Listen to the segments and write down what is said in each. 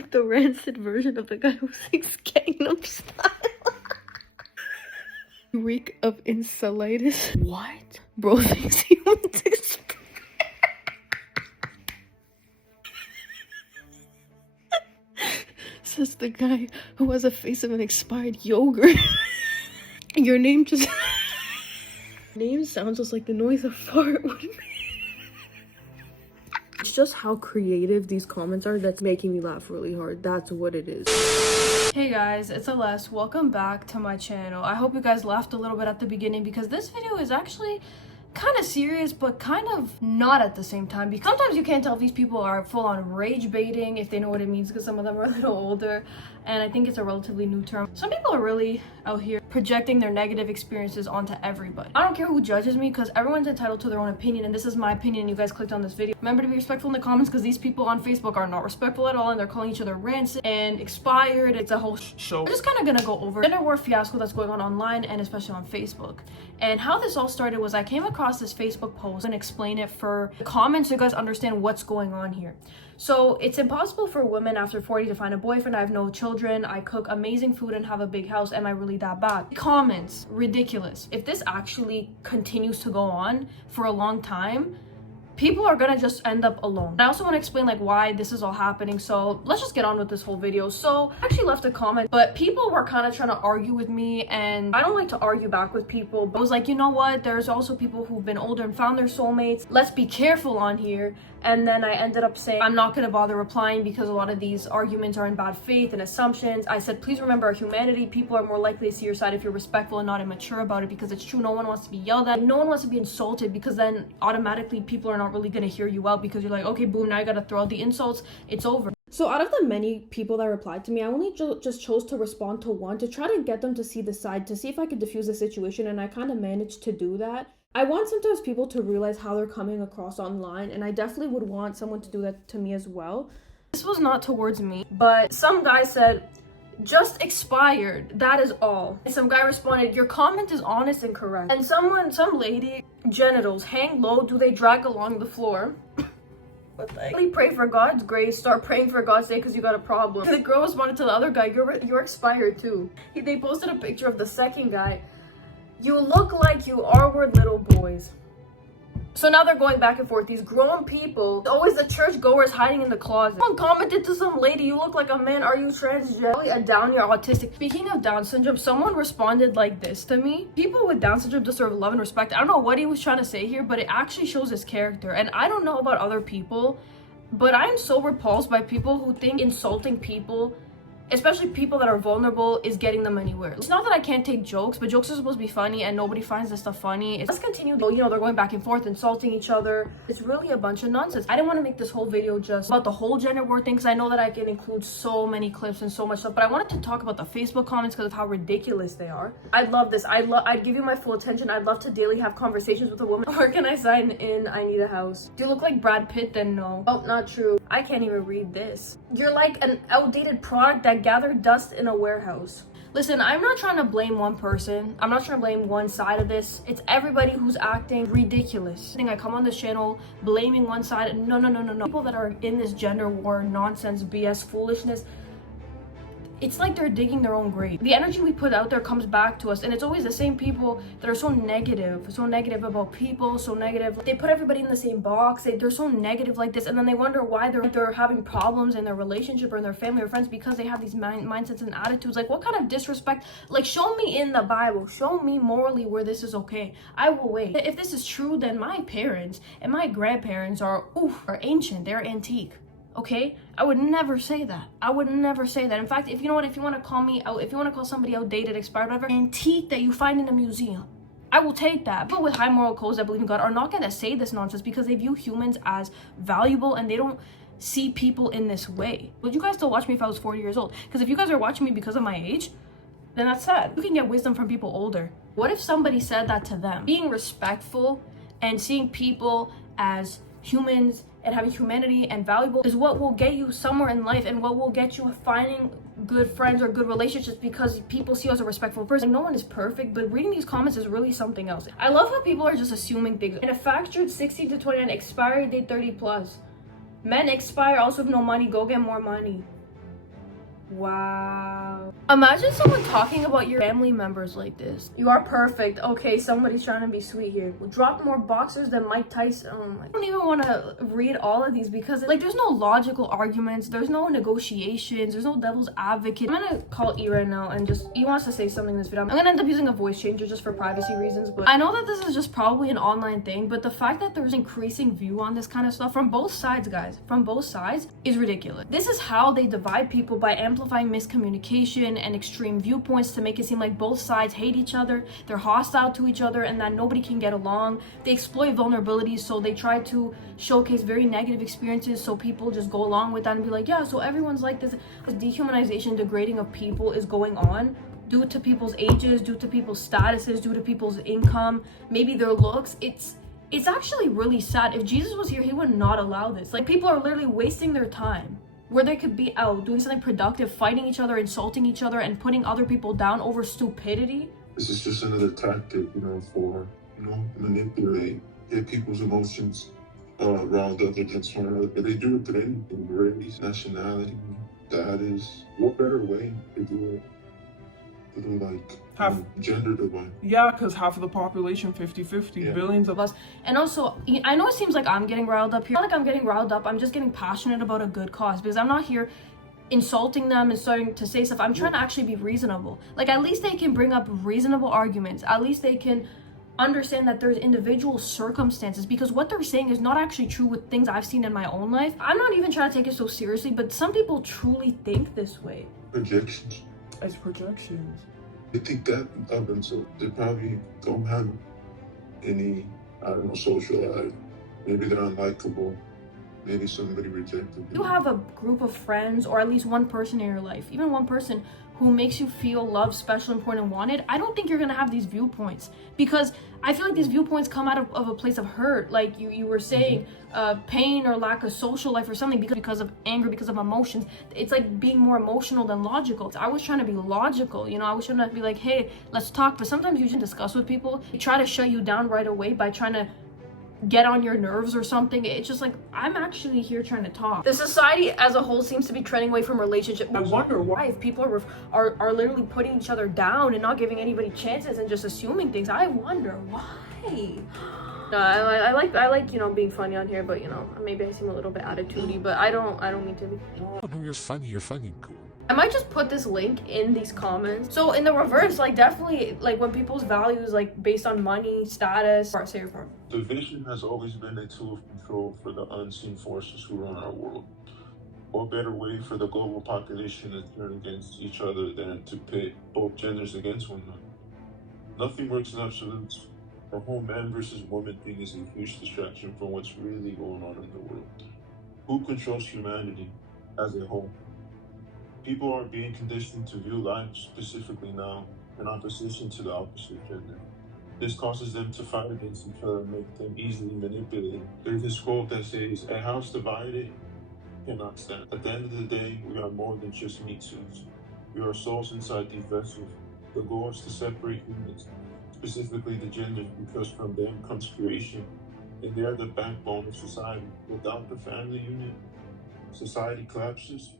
like the rancid version of the guy who sings Gangnam Style. Reek of insulitis. What? Bro thinks he wants to says the guy who has a face of an expired yogurt. Your name just name sounds just like the noise a fart would make. It's just how creative these comments are that's making me laugh really hard. That's what it is. Hey guys, it's Aless. Welcome back to my channel. I hope you guys laughed a little bit at the beginning because this video is actually kind of serious but kind of not at the same time, because sometimes you can't tell if these people are full-on rage baiting, if they know what it means, because some of them are a little older, and I think it's a relatively new term. Some people are really out here projecting their negative experiences onto everybody. I don't care who judges me because everyone's entitled to their own opinion, and this is my opinion and you guys clicked on this video. Remember to be respectful in the comments because these people on Facebook are not respectful at all and they're calling each other rancid and expired. It's a whole show. We're just kind of gonna go over gender war fiasco that's going on online and especially on Facebook. And how this all started was I came across this Facebook post and explain it for the comments so you guys understand what's going on here. So it's impossible for women after 40 to find a boyfriend. I have no children. I cook amazing food and have a big house. Am I really that bad? Comments, ridiculous. If this actually continues to go on for a long time, people are gonna just end up alone. I also want to explain like why this is all happening, so let's just get on with this whole video. So I actually left a comment, but people were kind of trying to argue with me, and I don't like to argue back with people, but I was like, you know what, there's also people who've been older and found their soulmates. Let's be careful on here. And then I ended up saying I'm not going to bother replying because a lot of these arguments are in bad faith and assumptions. I said, please remember our humanity. People are more likely to see your side if you're respectful and not immature about it, because it's true. No one wants to be yelled at. No one wants to be insulted, because then automatically people are not really going to hear you out, because you're like, okay, boom, now I got to throw out the insults. It's over. So out of the many people that replied to me, I only just chose to respond to one to try to get them to see the side, to see if I could diffuse the situation, and I kind of managed to do that. I want sometimes people to realize how they're coming across online, and I definitely would want someone to do that to me as well. This was not towards me, but some guy said, just expired, that is all. And some guy responded, your comment is honest and correct. And some lady, genitals hang low, do they drag along the floor? Really pray for God's grace, start praying for God's sake because you got a problem. The girl responded to the other guy, you're expired too. They posted a picture of the second guy. You look like you are with little boys. So now they're going back and forth. These grown people, always the church goers hiding in the closet. Someone commented to some lady, you look like a man, are you transgender? Really a Down, you're autistic. Speaking of Down syndrome, someone responded like this to me. People with Down syndrome deserve love and respect. I don't know what he was trying to say here, but it actually shows his character. And I don't know about other people, but I'm so repulsed by people who think insulting people, especially people that are vulnerable, is getting them anywhere. It's not that I can't take jokes, but jokes are supposed to be funny and nobody finds this stuff funny. Let's continue. You know, they're going back and forth, insulting each other. It's really a bunch of nonsense. I didn't want to make this whole video just about the whole gender war thing, because I know that I can include so many clips and so much stuff, but I wanted to talk about the Facebook comments because of how ridiculous they are. I love this. I'd give you my full attention. I'd love to daily have conversations with a woman. Where can I sign in? I need a house. Do you look like Brad Pitt? Then no. Oh, not true. I can't even read this. You're like an outdated product that gathered dust in a warehouse. Listen, I'm not trying to blame one person. I'm not trying to blame one side of this. It's everybody who's acting ridiculous. I think I come on this channel blaming one side. No. People that are in this gender war nonsense, BS, foolishness, it's like they're digging their own grave. The energy we put out there comes back to us, and it's always the same people that are so negative about people, so negative. They put everybody in the same box. They're so negative like this, and then they wonder why they're having problems in their relationship or in their family or friends, because they have these mindsets and attitudes. Like, what kind of disrespect? Like, show me in the Bible, show me morally where this is okay. I will wait. If this is true, then my parents and my grandparents are ancient, they're antique. Okay, I would never say that. I would never say that. In fact, if you know what, if you want to call me out, if you want to call somebody outdated, expired, whatever, antique that you find in a museum, I will take that. People with high moral codes that believe in God are not going to say this nonsense because they view humans as valuable and they don't see people in this way. Would you guys still watch me if I was 40 years old? Because if you guys are watching me because of my age, then that's sad. You can get wisdom from people older. What if somebody said that to them? Being respectful and seeing people as humans and having humanity and valuable is what will get you somewhere in life, and what will get you finding good friends or good relationships, because people see you as a respectful person. No one is perfect, but reading these comments is really something else. I love how people are just assuming things. In a factured 16 to 29, expiry date 30 plus. Men expire, also have no money, go get more money. Wow. Imagine someone talking about your family members like this. You are perfect. Okay, somebody's trying to be sweet here. Drop more boxers than Mike Tyson. Oh my. I don't even want to read all of these because like there's no logical arguments. There's no negotiations. There's no devil's advocate. I'm gonna call E right now and just, E wants to say something in this video. I'm gonna end up using a voice changer just for privacy reasons, but I know that this is just probably an online thing, but the fact that there's increasing view on this kind of stuff from both sides, guys, from both sides is ridiculous. This is how they divide people, by amplifying miscommunication and extreme viewpoints to make it seem like both sides hate each other, they're hostile to each other, and that nobody can get along. They exploit vulnerabilities, so they try to showcase very negative experiences so people just go along with that and be like, yeah, so everyone's like this. This dehumanization, degrading of people is going on due to people's ages, due to people's statuses, due to people's income, maybe their looks. It's actually really sad. If Jesus was here, he would not allow this. Like, people are literally wasting their time where they could be out doing something productive, fighting each other, insulting each other, and putting other people down over stupidity. This is just another tactic, for, manipulate, get people's emotions riled up against one another. But they do it to anything, race, nationality, status. What better way to do it? To do gender divide. Yeah, because half of the population, 50-50, Yeah. billions of Us. And also, I know it seems like I'm getting riled up here. Not like I'm getting riled up, I'm just getting passionate about a good cause, because I'm not here insulting them and starting to say stuff. I'm trying to actually be reasonable. Like, at least they can bring up reasonable arguments. At least they can understand that there's individual circumstances, because what they're saying is not actually true with things I've seen in my own life. I'm not even trying to take it so seriously, but some people truly think this way. Projections. It's projections. They think that of themselves. They probably don't have any, social life. Maybe they're unlikable. Maybe somebody rejected them. You have a group of friends, or at least one person in your life, even one person who makes you feel loved, special, important, and wanted. I don't think you're gonna have these viewpoints, because I feel like these viewpoints come out of a place of hurt, like you were saying, pain or lack of social life or something, because of anger, because of emotions. It's like being more emotional than logical. I was trying to be logical, I was trying to be like, hey, let's talk. But sometimes you just discuss with people, they try to shut you down right away by trying to get on your nerves or something. It's just like, I'm actually here trying to talk. The society as a whole seems to be trending away from relationship. I wonder why. If people are literally putting each other down and not giving anybody chances and just assuming things. I wonder why. No, I like being funny on here, but maybe I seem a little bit attitudey, but I don't mean to be. You're funny. You're fucking cool. I might just put this link in these comments. So in the reverse, definitely, when people's values, based on money, status, say your part. Division has always been a tool of control for the unseen forces who run our world. What better way for the global population to turn against each other than to pit both genders against one another? Nothing works in absolutes. The whole man versus woman thing is a huge distraction from what's really going on in the world. Who controls humanity as a whole? People are being conditioned to view life, specifically now, in opposition to the opposite gender. This causes them to fight against each other and make them easily manipulated. There's this quote that says, "A house divided cannot stand." At the end of the day, we are more than just meat suits. We are souls inside these vessels. The goal is to separate humans, specifically the genders, because from them comes creation, and they are the backbone of society. Without the family unit, society collapses.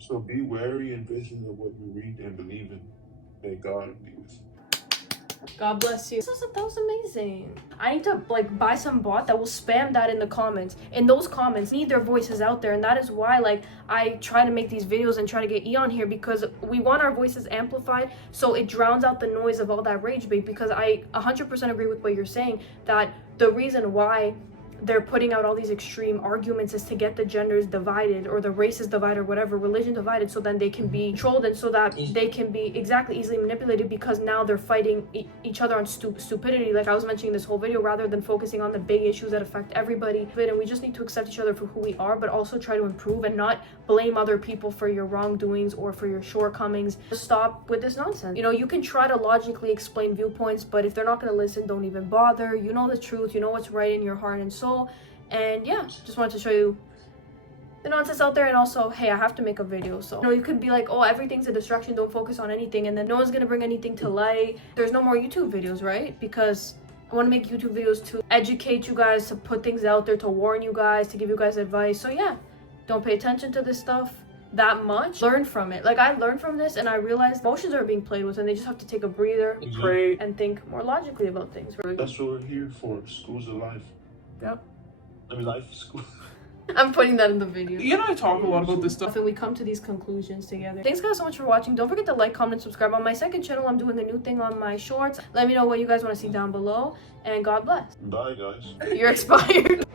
So be wary and vigilant of what you read and believe in. May God be with you. God bless you. That was amazing. I need to buy some bot that will spam that in the comments. In those comments, need their voices out there, and that is why I try to make these videos and try to get E on here, because we want our voices amplified, so it drowns out the noise of all that rage bait. Because I 100% agree with what you're saying, that the reason why they're putting out all these extreme arguments is to get the genders divided, or the races divided, or whatever, religion divided, so then they can be controlled, and so that they can be easily manipulated, because now they're fighting each other on stupidity, like I was mentioning this whole video, rather than focusing on the big issues that affect everybody. And we just need to accept each other for who we are, but also try to improve and not blame other people for your wrongdoings or for your shortcomings. Stop with this nonsense. You can try to logically explain viewpoints, but if they're not going to listen, don't even bother. You know the truth, you know what's right in your heart and soul. And yeah, just wanted to show you the nonsense out there. And also, hey, I have to make a video, so you could be like, oh, everything's a distraction, don't focus on anything, and then no one's gonna bring anything to light. There's no more YouTube videos, right? Because I want to make YouTube videos to educate you guys, to put things out there, to warn you guys, to give you guys advice. So yeah, don't pay attention to this stuff. that much, learn from it. Like, I learned from this and I realized emotions are being played with and they just have to take a breather, Pray. and think more logically about things. That's what we're here for. School's a life. Yep. I mean, life is school. I'm putting that in the video. Ian and I talk a lot about this stuff. And we come to these conclusions together. Thanks guys so much for watching. Don't forget to like, comment, subscribe. On my second channel, I'm doing a new thing on my shorts. Let me know what you guys want to see down below. And God bless. Bye, guys. You're expired.